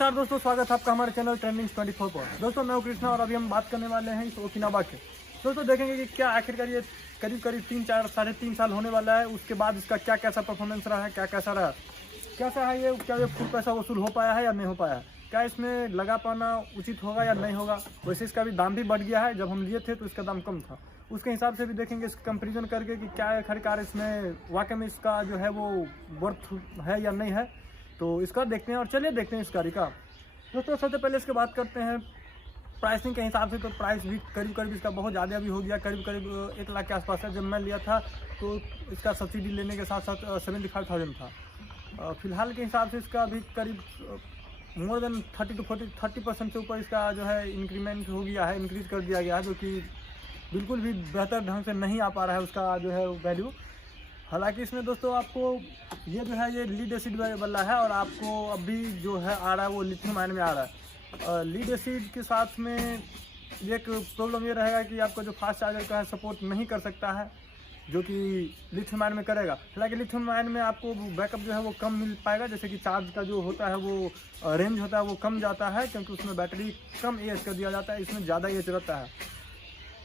नमस्कार दोस्तों, स्वागत है आपका हमारे चैनल ट्रेंडिंग्स 24 पर। दोस्तों मैं हूं कृष्णा और अभी हम बात करने वाले हैं इस ओकिनावा के। दोस्तों देखेंगे कि क्या आखिरकार ये करीब 3-4 साढ़े 3 साल होने वाला है, उसके बाद इसका क्या कैसा परफॉर्मेंस रहा है, क्या कैसा रहा, कैसा है ये, क्या ये फुल पैसा वसूल हो पाया है या नहीं हो पाया है, क्या इसमें लगा पाना उचित होगा या नहीं होगा। वैसे इसका भी दाम भी बढ़ गया है, जब हम लिए थे तो इसका दाम कम था, उसके हिसाब से भी देखेंगे इस कंपेरिजन करके कि क्या आखिरकार इसमें वाकई में इसका जो है वो वर्थ है या नहीं है। तो इसका देखते हैं और चलिए देखते हैं इस गाड़ी का। दोस्तों सबसे पहले इसके बात करते हैं प्राइसिंग के हिसाब से। तो प्राइस भी करीब करीब इसका बहुत ज़्यादा भी हो गया, करीब करीब 1 लाख के आसपास है। जब मैं लिया था तो इसका सब्सिडी लेने के साथ साथ 75,000 था। फिलहाल के हिसाब से इसका अभी करीब मोर देन 30% से ऊपर इसका जो है इंक्रीमेंट हो गया है, इंक्रीज कर दिया गया है, जो कि बिल्कुल भी बेहतर ढंग से नहीं आ पा रहा है उसका जो है वैल्यू। हालांकि इसमें दोस्तों आपको ये जो है ये लीड एसिड वाला है और आपको अभी जो है आ रहा है वो लिथियम आयन में आ रहा है। लीड एसिड के साथ में एक प्रॉब्लम ये रहेगा कि आपको जो फास्ट चार्जर का है सपोर्ट नहीं कर सकता है, जो कि लिथियम आयन में करेगा। हालांकि लिथियम आयन में आपको बैकअप जो है वो कम मिल पाएगा, जैसे कि चार्ज का जो होता है वो रेंज होता है वो कम जाता है, क्योंकि उसमें बैटरी कम एच कर दिया जाता है, इसमें ज़्यादा एच रहता है।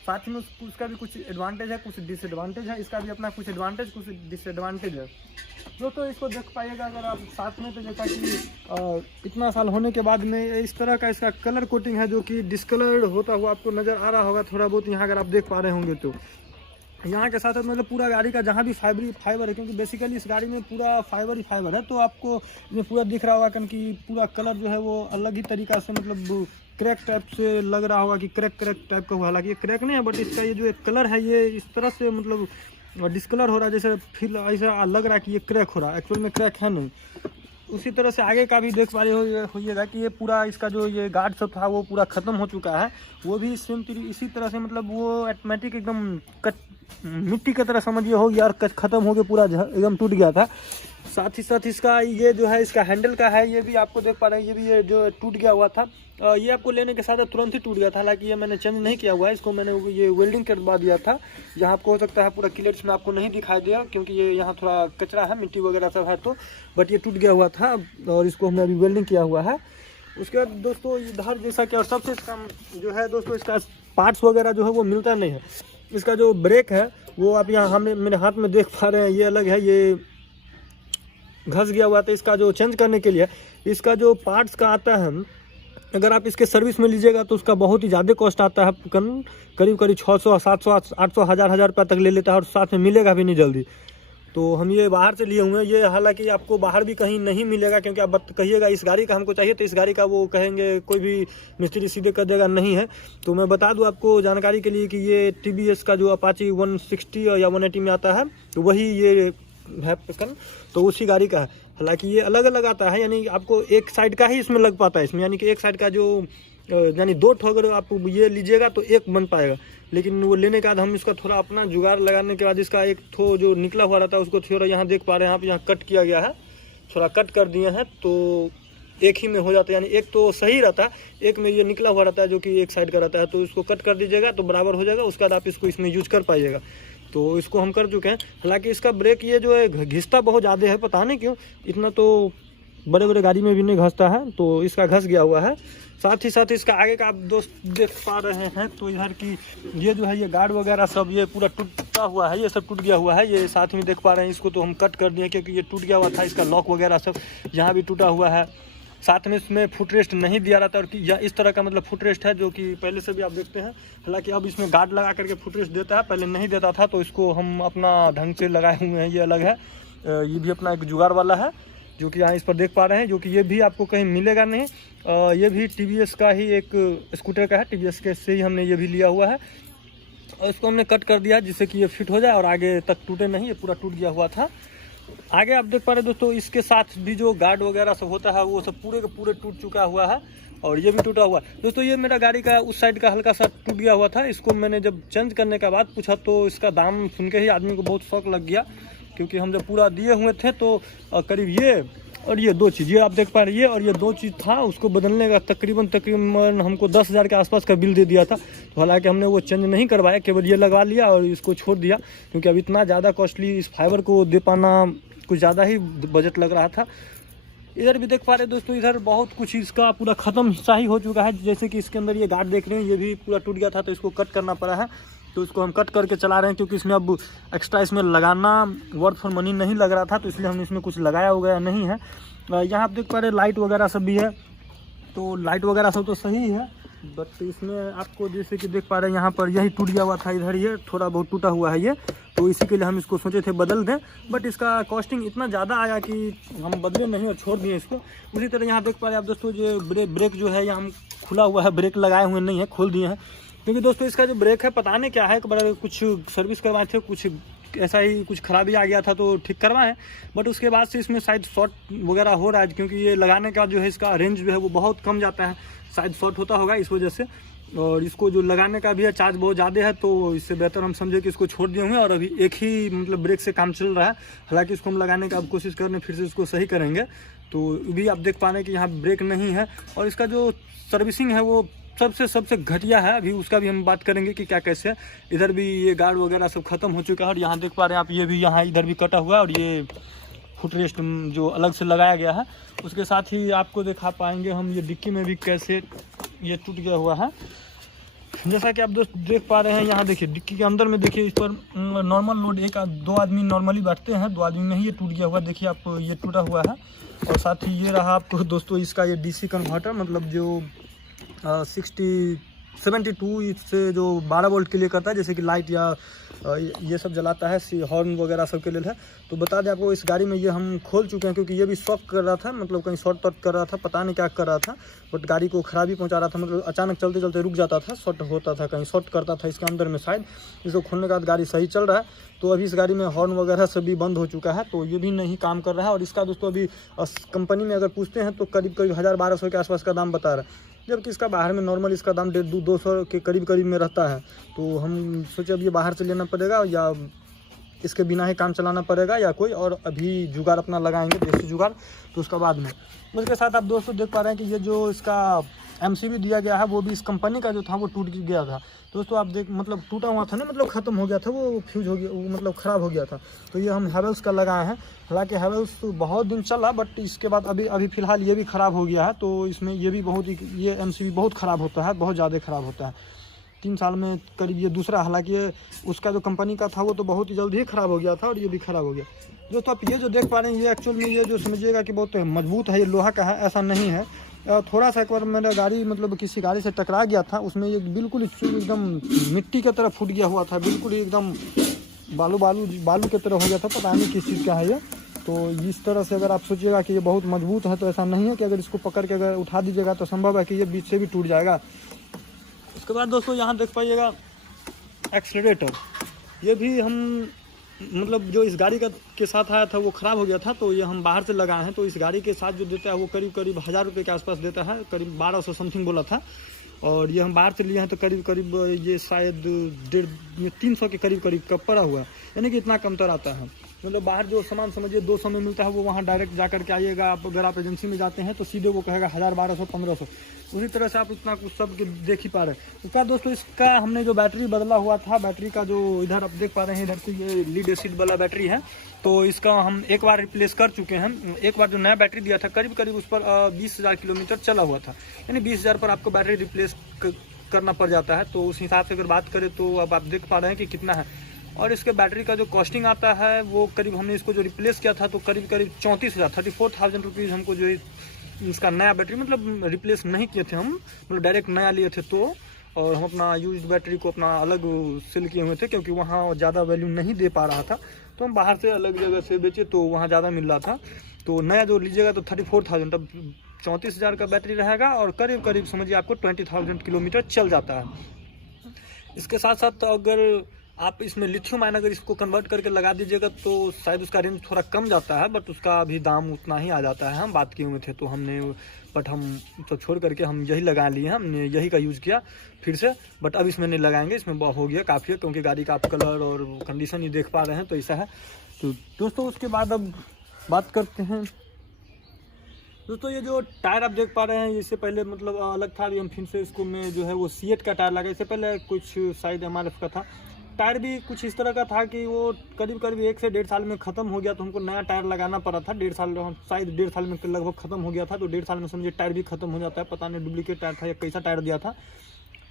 साथ ही में उसका भी कुछ एडवांटेज है, कुछ डिसएडवांटेज है। इसका भी अपना कुछ एडवांटेज कुछ डिसएडवांटेज है। दोस्तों इसको देख पाइएगा अगर आप साथ में, तो जैसा कि इतना साल होने के बाद में इस तरह का इसका कलर कोटिंग है, जो कि डिस्कलर्ड होता हुआ आपको नज़र आ रहा होगा थोड़ा बहुत यहाँ, अगर आप देख पा रहे होंगे तो। यहाँ के साथ मतलब पूरा गाड़ी का जहाँ भी फाइबर है, क्योंकि बेसिकली इस गाड़ी में पूरा फाइबर ही फाइबर है, तो आपको ये पूरा दिख रहा होगा क्योंकि पूरा कलर जो है वो अलग ही तरीका से मतलब क्रैक टाइप से लग रहा होगा कि क्रैक टाइप का हुआ। हालांकि ये क्रैक नहीं है, बट इसका ये जो एक कलर है ये इस तरह से मतलब डिस्कलर हो रहा है, जैसे फील ऐसा लग रहा है कि ये क्रैक हो रहा है, एक्चुअल में क्रैक है नहीं। उसी तरह से आगे का भी देख पा रहे होइएगा कि ये पूरा इसका जो ये गार्ड सब था वो पूरा ख़त्म हो चुका है। वो भी सेम इसी तरह से मतलब वो ऑटोमेटिक एकदम मिट्टी की तरह समझिए हो गया और ख़त्म हो गया, पूरा एकदम टूट गया था। साथ ही साथ इसका ये जो है इसका हैंडल का है, ये भी आपको देख पा रहे हैं, ये भी ये जो टूट गया हुआ था। ये आपको लेने के साथ तुरंत ही टूट गया था। हालांकि ये मैंने चेंज नहीं किया हुआ है, इसको मैंने ये वेल्डिंग करवा दिया था, जहाँ आपको हो सकता है पूरा क्लियर में आपको नहीं दिखाई दिया, क्योंकि ये यहाँ थोड़ा कचरा है, मिट्टी वगैरह सब है, तो बट ये टूट गया हुआ था और इसको हमने अभी वेल्डिंग किया हुआ है। उसके बाद दोस्तों इधर जैसा कि और सबसे कम जो है दोस्तों इसका पार्ट्स वगैरह जो है वो मिलता नहीं है। इसका जो ब्रेक है वो आप यहाँ मेरे हाथ में देख पा रहे हैं, ये अलग है, ये घस गया हुआ था। इसका जो चेंज करने के लिए इसका जो पार्ट्स का आता है, अगर आप इसके सर्विस में लीजिएगा तो उसका बहुत ही ज़्यादा कॉस्ट आता है, करीब करीब 600, 700, 800, 1000 रुपये तक ले लेता है, और साथ में मिलेगा भी नहीं जल्दी। तो हम ये बाहर से लिए हुए हैं, ये हालांकि आपको बाहर भी कहीं नहीं मिलेगा, क्योंकि आप कहिएगा इस गाड़ी का हमको चाहिए, तो इस गाड़ी का वो कहेंगे कोई भी मिस्त्री सीधे कर देगा नहीं है। तो मैं बता दूं आपको जानकारी के लिए कि ये TVS का जो अपाची 160 या 180 में आता है, तो वही ये है पिकन, तो उसी गाड़ी का है। हालांकि ये अलग अलग आता है, यानी आपको एक साइड का ही इसमें लग पाता है, इसमें यानी कि एक साइड का जो यानी 2 ठो अगर आप ये लीजिएगा तो एक बन पाएगा। लेकिन वो लेने के बाद हम इसका थोड़ा अपना जुगाड़ लगाने के बाद इसका एक ठो जो निकला हुआ रहता है उसको थोड़ा यहाँ देख पा रहे हैं आप, यहाँ कट किया गया है, थोड़ा कट कर दिए हैं, तो एक ही में हो जाता है, यानी एक तो सही रहता है, एक में ये निकला हुआ रहता है जो कि एक साइड का रहता है, तो इसको कट कर दीजिएगा तो बराबर हो जाएगा। उसके बाद आप इसको इसमें यूज कर पाइएगा। तो इसको हम कर चुके हैं। हालांकि इसका ब्रेक ये जो है घिसता बहुत ज़्यादा है, पता नहीं क्यों, इतना तो बड़े बड़े गाड़ी में भी नहीं घसता है, तो इसका घस गया हुआ है। साथ ही साथ इसका आगे का आप दोस्त देख पा रहे हैं, तो इधर की ये जो है ये गार्ड वगैरह सब ये पूरा टूटा हुआ है, ये सब टूट गया हुआ है। ये साथ में देख पा रहे हैं, इसको तो हम कट कर दिए क्योंकि ये टूट गया हुआ था। इसका लॉक वगैरह सब यहाँ भी टूटा हुआ है। साथ में इसमें फुट रेस्ट नहीं दिया रहता, और या इस तरह का मतलब फुट रेस्ट है जो कि पहले से भी आप देखते हैं। हालांकि अब इसमें गार्ड लगा करके फुट रेस्ट देता है, पहले नहीं देता था, तो इसको हम अपना ढंग से लगाए हुए हैं, ये अलग है। ये भी अपना एक जुगाड़ वाला है, जो कि यहाँ इस पर देख पा रहे हैं, जो कि ये भी आपको कहीं मिलेगा नहीं। ये भी TVS का ही एक स्कूटर का है, TVS के से ही हमने ये भी लिया हुआ है, और इसको हमने कट कर दिया जिससे कि ये फिट हो जाए और आगे तक टूटे नहीं, ये पूरा टूट गया हुआ था। आगे आप देख पा रहे हैं दोस्तों, इसके साथ भी जो गार्ड वगैरह सब होता है वो सब पूरे के पूरे टूट चुका हुआ है, और ये भी टूटा हुआ है। दोस्तों ये मेरा गाड़ी का उस साइड का हल्का सा टूट गया हुआ था। इसको मैंने जब चेंज करने के बाद पूछा तो इसका दाम सुन के ही आदमी को बहुत शौक लग गया, क्योंकि हम जब पूरा दिए हुए थे तो करीब ये और ये 2 चीज़, ये आप देख पा रहे हैं, और ये 2 चीज़ था, उसको बदलने का तकरीबन हमको 10,000 के आसपास का बिल दे दिया था। तो हालांकि हमने वो चेंज नहीं करवाया, केवल ये लगवा लिया और इसको छोड़ दिया, क्योंकि अब इतना ज़्यादा कॉस्टली इस फाइबर को दे पाना कुछ ज़्यादा ही बजट लग रहा था। इधर भी देख पा रहे हैं दोस्तों, इधर बहुत कुछ इसका पूरा ख़त्म हिस्सा ही हो चुका है। जैसे कि इसके अंदर ये गार्ड देख रहे हैं, ये भी पूरा टूट गया था, तो इसको कट करना पड़ा है। तो इसको हम कट करके चला रहे हैं, क्योंकि इसमें अब एक्स्ट्रा इसमें लगाना वर्थ फॉर मनी नहीं लग रहा था, तो इसलिए हमने इसमें कुछ लगाया वगैरह नहीं है। यहाँ आप देख पा रहे हैं लाइट वगैरह सब भी है, तो लाइट वगैरह सब तो सही है, बट इसमें आपको जैसे कि देख पा रहे हैं यहाँ पर यही टूट गया हुआ था, इधर ये थोड़ा बहुत टूटा हुआ है ये, तो इसी के लिए हम इसको सोचे थे बदल दें, बट इसका कॉस्टिंग इतना ज़्यादा आया कि हम बदले नहीं और छोड़ दिए इसको। उसी तरह यहाँ देख पा रहे हैं आप दोस्तों, जो ब्रेक जो है यहाँ खुला हुआ है, ब्रेक लगाए हुए नहीं है, खोल दिए हैं, क्योंकि दोस्तों इसका जो ब्रेक है पता नहीं क्या है, कुछ सर्विस करवाए थे, कुछ ऐसा ही कुछ खराबी आ गया था तो ठीक करवाएं, बट उसके बाद से इसमें शायद शॉर्ट वगैरह हो रहा है, क्योंकि ये लगाने का जो है इसका रेंज जो है वो बहुत कम जाता है, शायद शॉर्ट होता होगा इस वजह से, और इसको जो लगाने का भी है चार्ज बहुत ज़्यादा है, तो इससे बेहतर हम समझे कि इसको छोड़ दिए हुए हैं और अभी एक ही मतलब ब्रेक से काम चल रहा है। हालांकि इसको हम लगाने का अब कोशिश कर रहे हैं, फिर से इसको सही करेंगे। तो भी आप देख पा रहे हैं कि यहाँ ब्रेक नहीं है, और इसका जो सर्विसिंग है वो सबसे घटिया है। अभी उसका भी हम बात करेंगे कि क्या कैसे है। इधर भी ये गार्ड वगैरह सब खत्म हो चुका है, और यहाँ देख पा रहे हैं आप, ये भी यहाँ इधर भी कटा हुआ है, और ये फुटरेस्ट जो अलग से लगाया गया है। उसके साथ ही आपको दिखा पाएंगे हम ये डिक्की में भी कैसे ये टूट गया हुआ है। जैसा कि आप दोस्त देख पा रहे हैं, यहाँ देखिए डिक्की के अंदर में देखिए, इस पर नॉर्मल लोड दो आदमी नॉर्मली बैठते हैं, 2 आदमी में ही ये टूट गया हुआ, देखिए आप ये टूटा हुआ है। और साथ ही ये रहा आपको दोस्तों इसका ये डीसी कन्वर्टर, मतलब जो 72 से जो 12 वोल्ट के लिए करता है, जैसे कि लाइट या ये सब जलाता है, हॉर्न वगैरह सब के लिए है। तो बता दें आपको, इस गाड़ी में ये हम खोल चुके हैं, क्योंकि ये भी शॉक कर रहा था, मतलब कहीं शॉर्ट तट कर रहा था, पता नहीं क्या कर रहा था, बट गाड़ी को खराबी पहुंचा रहा था, मतलब अचानक चलते चलते रुक जाता था, शॉर्ट होता था, कहीं शॉर्ट करता था इसके अंदर में शायद। इसको खोलने के बाद गाड़ी सही चल रहा है। तो अभी इस गाड़ी में हॉर्न वगैरह सभी बंद हो चुका है, तो ये भी नहीं काम कर रहा है। और इसका दोस्तों अभी कंपनी में अगर पूछते हैं तो करीब 1000-1200 के आसपास का दाम बता रहा है, जबकि इसका बाहर में नॉर्मल इसका दाम 150-200 के करीब में रहता है। तो हम सोचे अब ये बाहर से लेना पड़ेगा, या इसके बिना ही काम चलाना पड़ेगा, या कोई और अभी जुगाड़ अपना लगाएंगे, देसी जुगाड़, तो उसका बाद में। उसके साथ आप दोस्तों देख पा रहे हैं कि ये जो इसका MCB दिया गया है, वो भी इस कंपनी का जो था वो टूट गया था दोस्तों। आप देख, मतलब टूटा हुआ था ना, मतलब ख़त्म हो गया था, वो फ्यूज हो गया, वो मतलब ख़राब हो गया था। तो ये हम हैवेल्स का लगाए हैं, हालांकि हैवेल्स बहुत दिन चला, बट इसके बाद अभी फ़िलहाल ये भी ख़राब हो गया है। तो इसमें ये भी ये MCB बहुत ख़राब होता है, बहुत ज़्यादा ख़राब होता है, 3 साल में करीब ये दूसरा। हालांकि उसका जो कंपनी का था वो तो बहुत ही जल्दी ही ख़राब हो गया था, और ये भी ख़राब हो गया दोस्तों। आप ये जो देख पा रहे हैं, ये एक्चुअल में ये जो समझिएगा कि बहुत मजबूत है, ये लोहा का है, ऐसा नहीं है। थोड़ा सा एक बार मेरा गाड़ी मतलब किसी गाड़ी से टकरा गया था, उसमें ये बिल्कुल एकदम मिट्टी की तरह फूट गया हुआ था, बिल्कुल एकदम बालू की तरह हो गया था, पता नहीं किस चीज़ का है ये। तो इस तरह से अगर आप सोचिएगा कि ये बहुत मजबूत है, तो ऐसा नहीं है कि अगर इसको पकड़ के अगर उठा दीजिएगा तो संभव है कि ये बीच से भी टूट जाएगा। उसके बाद दोस्तों यहाँ देख पाइएगा एक्सीलरेटर, ये भी हम मतलब जो इस गाड़ी के साथ आया था वो ख़राब हो गया था, तो ये हम बाहर से लगाए हैं। तो इस गाड़ी के साथ जो देता है वो करीब 1000 रुपये के आसपास देता है, करीब 1200 समथिंग बोला था, और ये हम बाहर से लिए हैं तो करीब ये शायद 300 के करीब का पड़ा हुआ है, यानी कि इतना कमतर आता है। मतलब बाहर जो सामान समझिए 200 में मिलता है, वो वहाँ डायरेक्ट जा करके आइएगा आप, अगर आप एजेंसी में जाते हैं तो सीधे वो कहेगा 1000, 1200, 1500। उसी तरह से आप इतना कुछ सब देख ही पा रहे हैं। उसका दोस्तों इसका हमने जो बैटरी बदला हुआ था, बैटरी का जो इधर आप देख पा रहे हैं, इधर से ये लीड एसिड वाला बैटरी है, तो इसका हम एक बार रिप्लेस कर चुके हैं। एक बार जो नया बैटरी दिया था करीब उस पर 20,000 किलोमीटर चला हुआ था, यानी 20,000 पर आपको बैटरी रिप्लेस करना पड़ जाता है। तो उस हिसाब से अगर बात करें तो अब आप देख पा रहे हैं कि कितना है। और इसके बैटरी का जो कॉस्टिंग आता है वो करीब, हमने इसको जो रिप्लेस किया था तो करीब 34,000 34,000 रुपीज़ हमको जो इसका नया बैटरी, मतलब रिप्लेस नहीं किए थे हम, मतलब डायरेक्ट नया लिए थे। तो और हम अपना यूज्ड बैटरी को अपना अलग सेल किए हुए थे, क्योंकि वहाँ ज़्यादा वैल्यू नहीं दे पा रहा था, तो हम बाहर से अलग जगह से बेचे तो वहाँ ज़्यादा मिल रहा था। तो नया जो लीजिएगा तो 34,000, तब 34,000 का बैटरी रहेगा, और करीब समझिए आपको 20,000 किलोमीटर चल जाता है। इसके साथ साथ अगर आप इसमें लिथियम आयन अगर इसको कन्वर्ट करके लगा दीजिएगा तो शायद उसका रेंज थोड़ा कम जाता है, बट उसका भी दाम उतना ही आ जाता है। हम बात किए हुए थे तो हमने, बट हम तो छोड़ करके हम यही लगा लिए हैं, हमने यही का यूज़ किया फिर से, बट अब इसमें नहीं लगाएंगे, इसमें हो गया काफ़ी है, क्योंकि गाड़ी का आप कलर और कंडीशन ही देख पा रहे हैं, तो ऐसा है। तो दोस्तों उसके बाद अब बात करते हैं दोस्तों, ये जो टायर आप देख पा रहे हैं, इससे पहले मतलब अलग था, हम फिर से इसको में जो है वो सीएट का टायर लगा। इससे पहले कुछ शायद MRF का था, टायर भी कुछ इस तरह का था कि वो करीब करीब 1 से 1.5 साल में ख़त्म हो गया, तो हमको नया टायर लगाना पड़ा था। 1.5 साल, शायद 1.5 साल में लगभग ख़त्म हो गया था। तो 1.5 साल में समझिए टायर भी ख़त्म हो जाता है। पता नहीं डुप्लीकेट टायर था या कैसा टायर दिया था,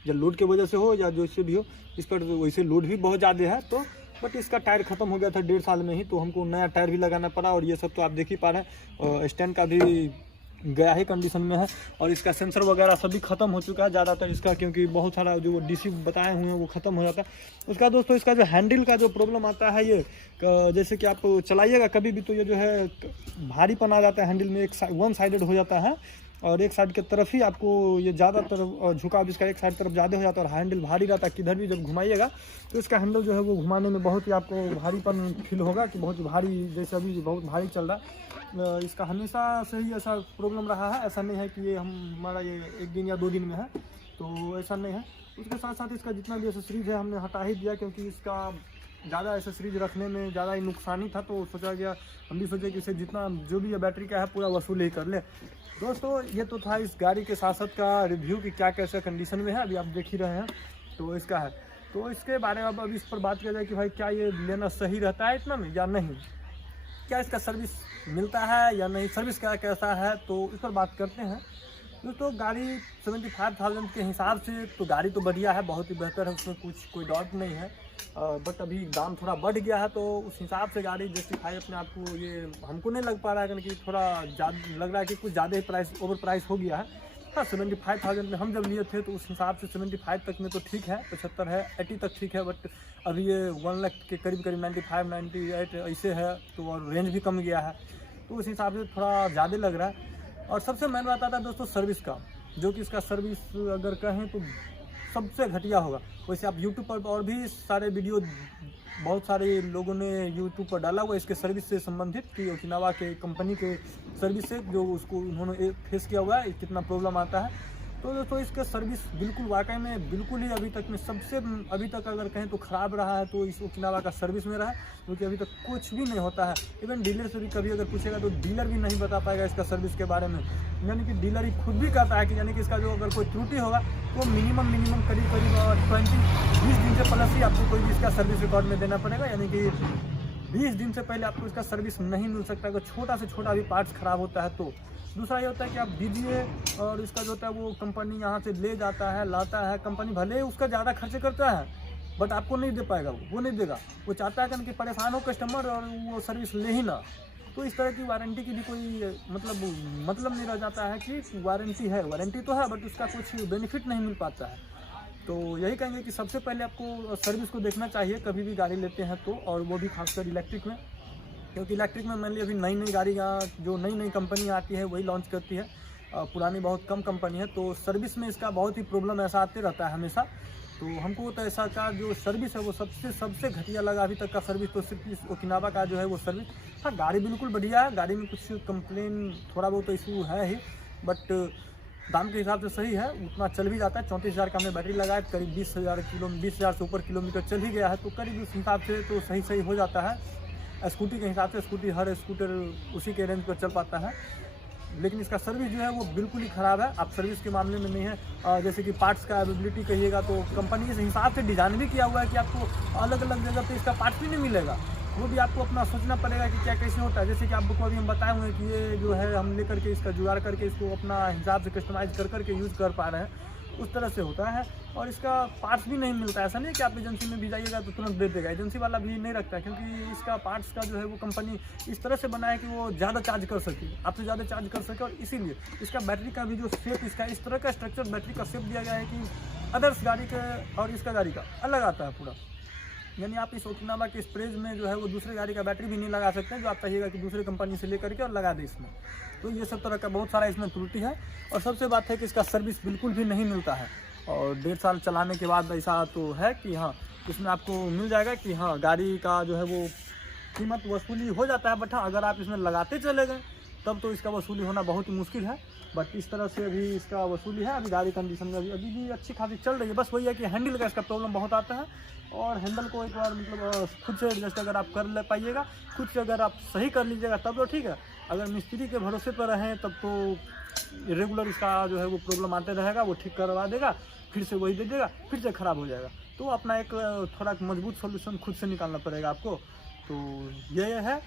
या लोड की वजह से हो या जो इससे भी हो, इस पर वैसे लोड भी बहुत ज़्यादा है। तो बट इसका टायर ख़त्म हो गया था 1.5 साल में ही, तो हमको नया टायर भी लगाना पड़ा। और ये सब तो आप देख ही पा रहे हैं, स्टैंड का भी गया ही कंडीशन में है, और इसका सेंसर वगैरह सभी ख़त्म हो चुका है ज़्यादातर इसका, क्योंकि बहुत सारा जो डीसी बताए हुए हैं वो ख़त्म हो जाता है उसका। दोस्तों इसका जो हैंडल का जो प्रॉब्लम आता है, ये जैसे कि आप चलाइएगा कभी भी तो ये जो है भारीपन आ जाता है हैंडल में, वन साइडेड हो जाता है, और एक साइड के तरफ ही आपको ये ज़्यादातर झुकाव इसका एक साइड तरफ ज़्यादा हो जाता है, और हैंडल भारी रहता है। किधर भी जब घुमाइएगा तो इसका हैंडल जो है वो घुमाने में बहुत ही आपको भारीपन फील होगा कि बहुत भारी, जैसे अभी बहुत भारी चल रहा है। इसका हमेशा से ही ऐसा प्रॉब्लम रहा है, ऐसा नहीं है कि ये हमारा ये 1 दिन या 2 दिन में है, तो ऐसा नहीं है। उसके साथ साथ इसका जितना भी एसेसरीज है हमने हटा ही दिया, क्योंकि इसका ज़्यादा एसेसरीज रखने में ज़्यादा ही नुकसानी था। तो सोचा गया, हम भी सोचे कि इसे जितना जो भी बैटरी का है पूरा वसूल ही कर ले। दोस्तों ये तो था इस गाड़ी के साथ साथ का रिव्यू कि क्या कैसे कंडीशन में है, अभी आप देख ही रहे हैं तो इसका है। तो इसके बारे में अब इस पर बात किया जाए कि भाई क्या ये लेना सही रहता है इतना में या नहीं, क्या इसका सर्विस मिलता है या नहीं, सर्विस क्या कैसा है, तो इस पर बात करते हैं। दोस्तों गाड़ी 75,000 के हिसाब से तो गाड़ी तो बढ़िया है, बहुत ही बेहतर है, उसमें कोई डाउट नहीं है। बट अभी दाम थोड़ा बढ़ गया है, तो उस हिसाब से गाड़ी जस्टिफाई अपने आप को ये हमको नहीं लग पा रहा है, कि थोड़ा ज़्यादा लग रहा है कि कुछ ज़्यादा ही प्राइस ओवर प्राइस हो गया है। हाँ 75,000 में हम जब लिए थे तो उस हिसाब से 75 तक में तो ठीक है, 75 है, 80 तक ठीक है। बट अभी ये 1 लाख के करीब 95, 98 ऐसे है, तो और रेंज भी कम गया है, तो उस हिसाब से थोड़ा ज़्यादा लग रहा है। और सबसे मेन बात आता है दोस्तों सर्विस का, जो कि इसका सर्विस अगर कहें तो सबसे घटिया होगा। वैसे आप यूट्यूब पर और भी सारे वीडियो बहुत सारे लोगों ने यूट्यूब पर डाला हुआ इसके सर्विस से संबंधित, कि ओकिनावा के कंपनी के सर्विस से जो उसको उन्होंने फेस किया हुआ है, कितना प्रॉब्लम आता है। तो दोस्तों इसका सर्विस बिल्कुल वाकई में बिल्कुल ही अभी तक में सबसे अभी तक अगर कहें तो ख़राब रहा है, तो इस ओकिनावा का सर्विस में रहा है, क्योंकि अभी तक कुछ भी नहीं होता है। इवन डीलर से भी कभी अगर पूछेगा तो डीलर भी नहीं बता पाएगा इसका सर्विस के बारे में, यानी कि डीलर ही खुद भी कहता है कि यानी कि इसका जो अगर कोई त्रुटि होगा तो मिनिमम करीब 20 दिन से प्लस ही आपको कोई भी इसका सर्विस रिकॉर्ड में देना पड़ेगा, यानी कि 20 दिन से पहले आपको इसका सर्विस नहीं मिल सकता अगर छोटा से छोटा भी पार्ट्स ख़राब होता है तो। दूसरा ये होता है कि आप दीजिए और इसका जो होता है वो कंपनी यहाँ से ले जाता है, लाता है, कंपनी भले उसका ज़्यादा खर्चे करता है बट आपको नहीं दे पाएगा, वो नहीं देगा। वो चाहता है कि परेशान हो कस्टमर और वो सर्विस ले ही ना। तो इस तरह की वारंटी की भी कोई मतलब नहीं रह जाता है कि वारंटी है, वारंटी तो है बट उसका कुछ बेनिफिट नहीं मिल पाता है। तो यही कहेंगे कि सबसे पहले आपको सर्विस को देखना चाहिए कभी भी गाड़ी लेते हैं तो, और वो भी खासकर इलेक्ट्रिक में, क्योंकि इलेक्ट्रिक में मेनली अभी नई गाड़ियाँ जो नई कंपनी आती है वही लॉन्च करती है, पुरानी बहुत कम कंपनी है, तो सर्विस में इसका बहुत ही प्रॉब्लम ऐसा आते रहता है हमेशा। तो हमको तो ऐसा का जो सर्विस है वो सबसे घटिया लगा अभी तक का सर्विस, तो सिर्फ इस ओकिनावा का जो है वो सर्विस। हाँ गाड़ी बिल्कुल बढ़िया है, गाड़ी में कुछ कंप्लेन थोड़ा बहुत इशू है ही, बट दाम के हिसाब से सही है, उतना चल भी जाता है। 34,000 का हमने बैटरी लगाया, करीब 20,000 से ऊपर किलोमीटर चल ही गया है, तो करीब उस हिसाब से तो सही हो जाता है। स्कूटी के हिसाब से स्कूटी हर स्कूटर उसी के रेंज पर चल पाता है, लेकिन इसका सर्विस जो है वो बिल्कुल ही ख़राब है। आप सर्विस के मामले में नहीं है, जैसे कि पार्ट्स का अवेलेबिलिटी कहिएगा तो कंपनी इस हिसाब से डिज़ाइन भी किया हुआ है कि आपको अलग अलग जगह पे इसका पार्ट्स भी नहीं मिलेगा, वो भी आपको अपना सोचना पड़ेगा कि क्या कैसे होता है। जैसे कि आपको अभी हम बताए हुए हैं कि ये जो है हम लेकर के इसका जुगाड़ करके इसको अपना हिसाब से कस्टमाइज़ कर करके यूज़ कर पा रहे हैं, उस तरह से होता है। और इसका पार्ट्स भी नहीं मिलता है, ऐसा नहीं कि आप एजेंसी में भी जाइएगा तो तुरंत दे देगा, एजेंसी वाला भी नहीं रखता है, क्योंकि इसका पार्ट्स का जो है वो कंपनी इस तरह से बनाया कि वो ज़्यादा चार्ज कर सके, आपसे ज़्यादा चार्ज कर सके। और इसीलिए इसका बैटरी का भी जो शेप, इसका इस तरह का स्ट्रक्चर बैटरी का शेप दिया गया है कि अदर्स गाड़ी के और इसका गाड़ी का अलग आता है पूरा। यानी आप इस ओकिनावा के स्प्रेज में जो है वो दूसरे गाड़ी का बैटरी भी नहीं लगा सकते, जो आप कहिएगा कि दूसरे कंपनी से लेकर के और लगा दे इसमें। तो ये सब तरह का बहुत सारा इसमें त्रुटि है। और सबसे बात है कि इसका सर्विस बिल्कुल भी नहीं मिलता है, और 1.5 साल चलाने के बाद ऐसा तो है कि हाँ इसमें आपको मिल जाएगा कि हाँ गाड़ी का जो है वो कीमत वसूली हो जाता है, बट हाँ अगर आप इसमें लगाते चले गए तब तो इसका वसूली होना बहुत ही मुश्किल है। बट इस तरह से अभी इसका वसूली है, अभी गाड़ी कंडीशन में अभी भी अच्छी खासी चल रही है। बस वही है कि हैंडल का इसका प्रॉब्लम बहुत आता है, और हैंडल को एक बार खुद से एडजस्ट अगर आप कर ले पाइएगा, खुद से अगर आप सही कर लीजिएगा तब तो ठीक है। अगर मिस्त्री के भरोसे पर रहें तब तो रेगुलर इसका जो है वो प्रॉब्लम आते रहेगा, वो ठीक करवा देगा, फिर से वही दे देगा, फिर से ख़राब हो जाएगा। तो अपना एक थोड़ा मजबूत सॉल्यूशन खुद से निकालना पड़ेगा आपको। तो ये है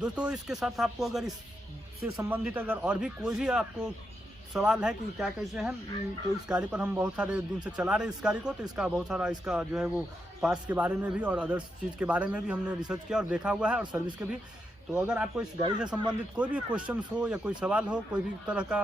दोस्तों। इसके साथ आपको अगर इससे संबंधित अगर और भी कोई भी आपको सवाल है कि क्या कैसे है, तो इस गाड़ी पर हम बहुत सारे दिन से चला रहे हैं इस गाड़ी को, तो इसका बहुत सारा इसका जो है वो पार्ट्स के बारे में भी और अदर्स चीज़ के बारे में भी हमने रिसर्च किया और देखा हुआ है, और सर्विस के भी। तो अगर आपको इस गाड़ी से संबंधित कोई भी क्वेश्चन हो या कोई सवाल हो, कोई भी तरह का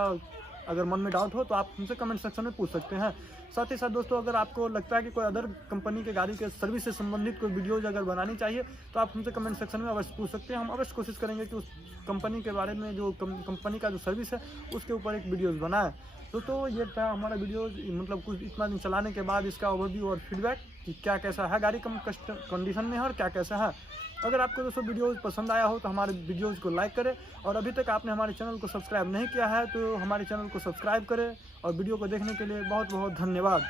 अगर मन में डाउट हो, तो आप हमसे कमेंट सेक्शन में पूछ सकते हैं। साथ ही साथ दोस्तों, अगर आपको लगता है कि कोई अदर कंपनी के गाड़ी के सर्विस से संबंधित कोई वीडियोज़ अगर बनानी चाहिए, तो आप हमसे कमेंट सेक्शन में अवश्य पूछ सकते हैं। हम अवश्य कोशिश करेंगे कि उस कंपनी के बारे में, जो कंपनी का जो सर्विस है, उसके ऊपर एक वीडियोज़ बनाएं। दोस्तों ये था हमारा वीडियो, मतलब कुछ इतना दिन चलाने के बाद इसका ओवरव्यू और फीडबैक कि क्या कैसा है गाड़ी, कम कंडीशन में है और क्या कैसा है। अगर आपको दोस्तों वीडियोज़ पसंद आया हो तो हमारे वीडियोज़ को लाइक करें, और अभी तक आपने हमारे चैनल को सब्सक्राइब नहीं किया है तो हमारे चैनल को सब्सक्राइब करें। और वीडियो को देखने के लिए बहुत बहुत धन्यवाद।